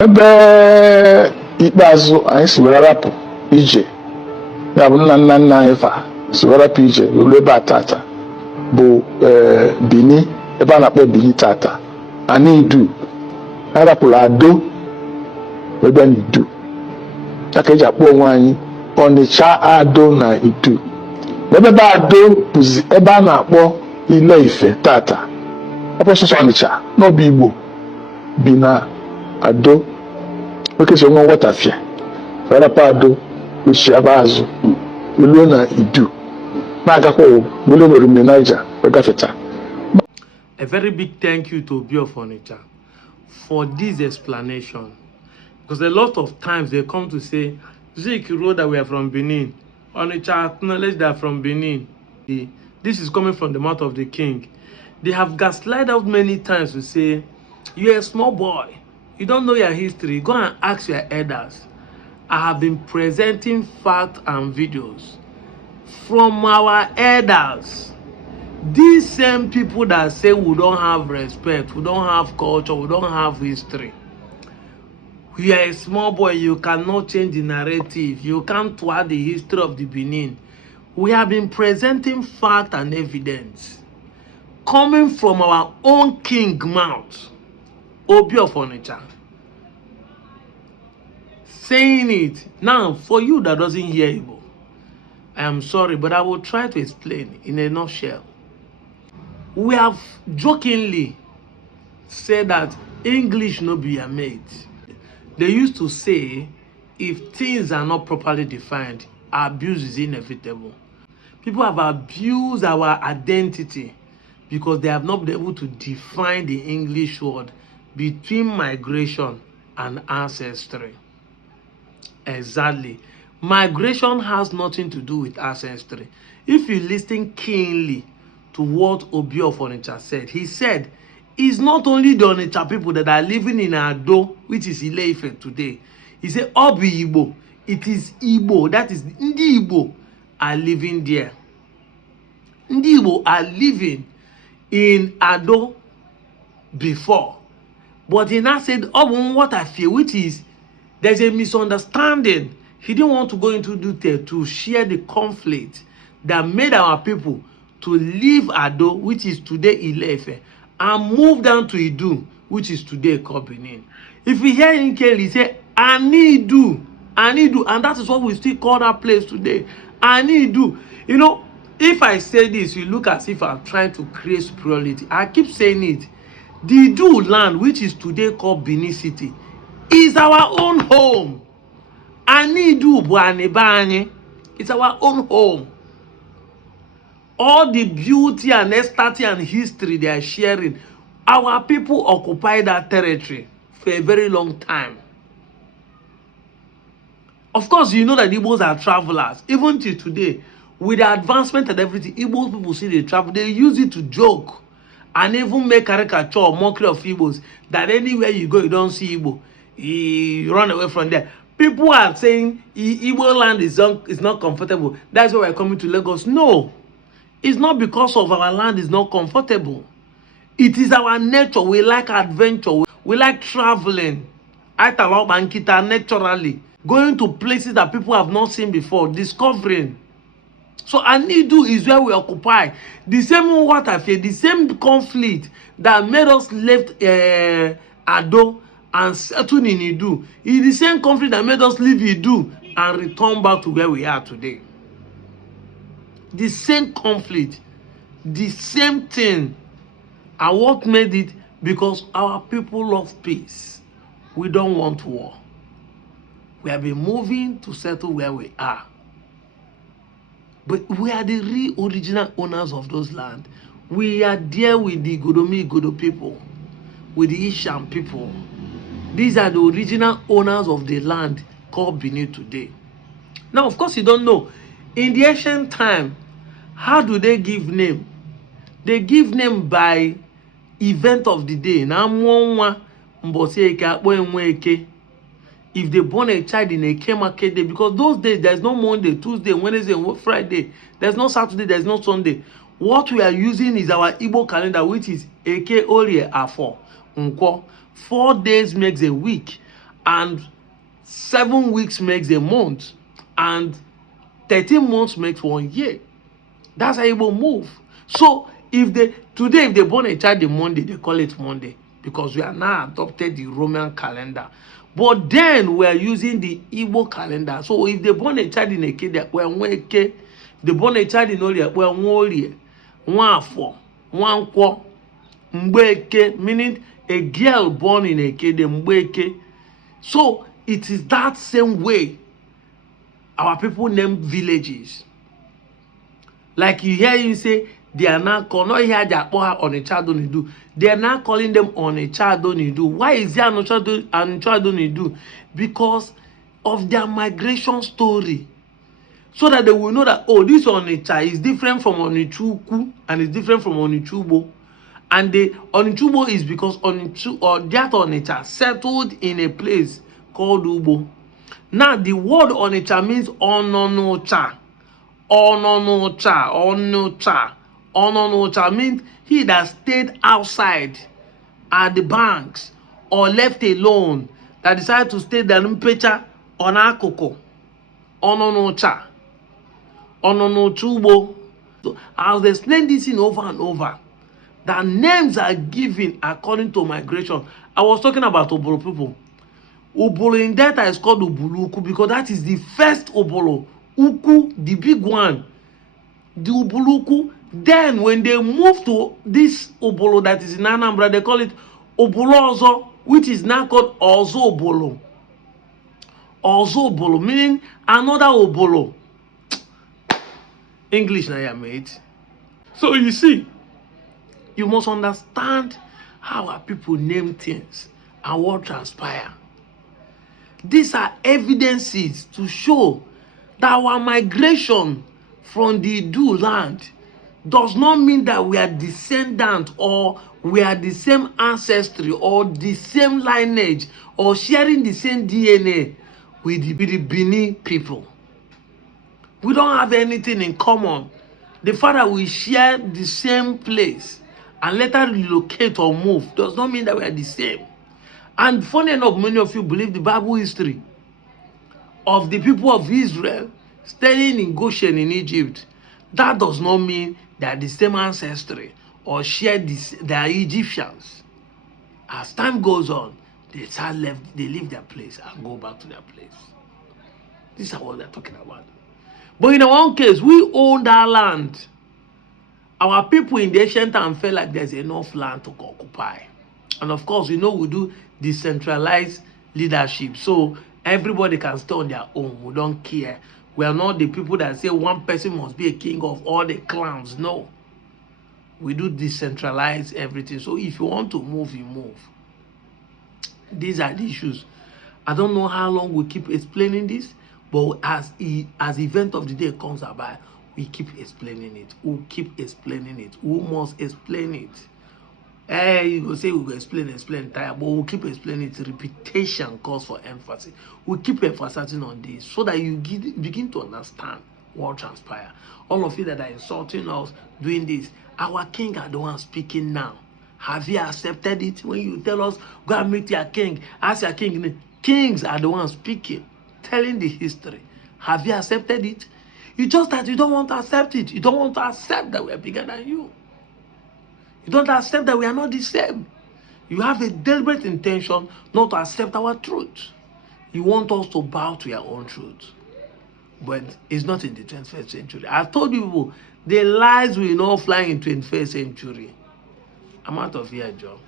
ebe ikpeazụ anyị si were rapụ ije ya bụ nna nna nna anyị fa si were rapụ ije ruo ebe a tata bụ Bini, ebe a na-akpọ Bini tata anyị Idu anyị rapụrụ Ado ebe na Idu ya ka eji akpọ onwe anyị Onitsha, Ado na Idu. Ebe Ado bụzi ebe a na-akpọ Ile Ife tata, ebe ọsọsọ Onitsha n'obi Igbo bi na Ado okesi onwe nghọtafie rapụ Ado ochi ebe azụ oluo na Idu na-agakwa oluo na Orumili Niger gafeta. A very big thank you to Obi of Onitsha for this explanation, because a lot of times they come to say, Zik wrote that we are from Benin. Onitsha acknowledged that from Benin. This is coming from the mouth of the king. They have gaslighted out many times to say, you're a small boy, you don't know your history, go and ask your elders. I have been presenting facts and videos from our elders. These same people that say we don't have respect, we don't have culture, we don't have history. You are a small boy, you cannot change the narrative, you can't thwart the history of the Benin. We have been presenting fact and evidence coming from our own king mouth, Obi of Onitsha, saying it. Now, for you that doesn't hear Igbo, I am sorry, but I will try to explain in a nutshell. We have jokingly said that English no be a mate. They used to say, if things are not properly defined, abuse is inevitable. People have abused our identity because they have not been able to define the English word between migration and ancestry. Exactly. Migration has nothing to do with ancestry. If you listen keenly to what Obi of Onitsha said, he said, it's not only the Onitsha people that are living in Ado, which is Ile Ife today. He said, Obi Igbo, it is Igbo, that is Ndi Igbo are living there. Ndi Igbo are living in Ado before. But he now said, oh, what I feel, which is, there's a misunderstanding. He didn't want to go into detail to share the conflict that made our people to leave Ado, which is today Ile Ife, and move down to Idu, which is today called Benin. If we hear him clearly, he say, Anidu, Anidu, and that is what we still call that place today, Anidu. You know, if I say this, you look as if I'm trying to create superiority. I keep saying it. The Idu land, which is today called Benin City, is our own home. Anidu Buanebanye, it's our own home. All the beauty and aesthetic and history they are sharing, our people occupy that territory for a very long time. Of course, you know that Igbos are travelers. Even till today, with the advancement and everything, Igbo people see they travel. They use it to joke and even make caricature or mockery of Igbos. That anywhere you go, you don't see Igbo. You run away from there. People are saying Igbo land is not comfortable. That's why we're coming to Lagos. No. It's not because of our land is not comfortable. It is our nature. We like adventure. We like traveling. Naturally. Going to places that people have not seen before. Discovering. So Anidu is where we occupy. The same water, the same conflict that made us left Ado and settle in Idu is the same conflict that made us leave Idu and return back to where we are today. The same conflict, the same thing. And what made it? Because our people love peace. We don't want war. We have been moving to settle where we are. But we are the real original owners of those land. We are there with the Godo people, with the Isham people. These are the original owners of the land called Benin today. Now, of course, you don't know. In the ancient time, how do they give name? They give name by event of the day. If they born a child in a Eke market day, because those days there's no Monday, Tuesday, Wednesday, Friday. There's no Saturday, there's no Sunday. What we are using is our Igbo calendar, which is Eke Orie Afo. 4 days makes a week. and 7 weeks makes a month, and 13 months makes 1 year. That's how Igbo move. So if they born a child on Monday, they call it Monday, because we are now adopted the Roman calendar. But then we are using the Igbo calendar. So if they born a child in Eke, they born a child in Olie, Nwafo, Nwankwo, Mgbeke, meaning a girl born in Eke, the Mgbeke. So it is that same way our people name villages. Like you hear him say, they are now calling, not here Onitsha Donidu. They are now calling them Onitsha Donidu. Why is there Onitsha Donidu? Because of their migration story. So that they will know that, oh, this Onitsha is different from Onichuku and it's different from Onichubo. And the Onichubo is because that Onitsha settled in a place called Ubo. Now the word Onitsha means Ononocha. Ononocha means he that stayed outside at the banks or left alone, that decided to stay there Mpecha on Akoko. Ononocha. Ononochubo. So I'll explain this thing over and over. That names are given according to migration. I was talking about Obolo people. Obolo in Delta is called Ubuluku because that is the first Obolo. Uku, the big one. The Ubuluku. Then when they move to this Obolo that is in Anambra, they call it Obolo Ozo, which is now called Ozo Obolo. Ozo Obolo, meaning another Obolo. English na ya, mate. So you see, you must understand how our people name things and what transpire. These are evidences to show that our migration from the Idu land does not mean that we are descendant or we are the same ancestry or the same lineage or sharing the same DNA with the Bini people. We don't have anything in common. The fact that we share the same place and later relocate or move does not mean that we are the same. And funny enough, many of you believe the Bible history of the people of Israel staying in Goshen in Egypt. That does not mean they are the same ancestry or share this. They are Egyptians. As time goes on, they leave their place and go back to their place. This is what they're talking about. But in our own case, we own that land. Our people in the ancient time felt like there's enough land to occupy. And of course, we do decentralized leadership. So everybody can stay on their own. We don't care. We are not the people that say one person must be a king of all the clans. No. We do decentralize everything. So if you want to move, you move. These are the issues. I don't know how long we keep explaining this, but as event of the day comes about, we keep explaining it. We'll keep explaining it. We must explain it. You go say we will explain time, but we'll keep explaining it. Repetition calls for emphasis. We'll keep emphasizing on this so that you begin to understand what transpire. All of you that are insulting us, doing this, our king are the ones speaking now. Have you accepted it? When you tell us, go and meet your king, ask your king, kings are the ones speaking, telling the history. Have you accepted it? It's just that you don't want to accept it. You don't want to accept that we are bigger than you. You don't accept that we are not the same. You have a deliberate intention not to accept our truth. You want us to bow to your own truth. But it's not in the 21st century. I told you people, the lies will not fly in 21st century. I'm out of here, Joe.